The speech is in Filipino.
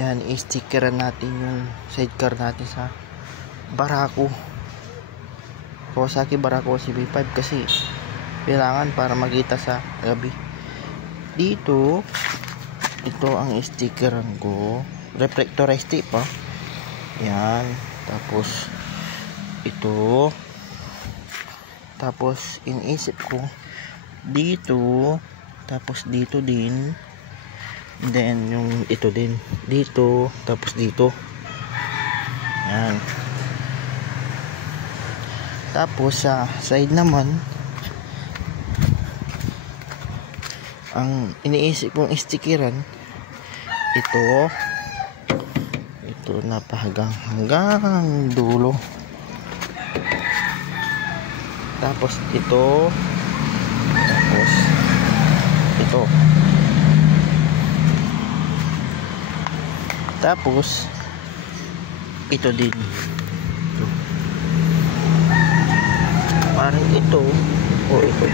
Yan, i-stickeran natin yung sidecar natin sa Barako Kawasaki Barako CB5 kasi kailangan para makita sa gabi. Dito, ito ang stickeran ko, reflectorized tape pa. Yan, tapos ito, tapos iniisip ko dito, tapos dito din, then yung ito din dito, tapos dito. Yan, tapos sa side naman, ang iniisip kong stickeran ito hanggang dulo. Tapos ito, tapos ito, tapos ito din, ito. Parang ito o ito.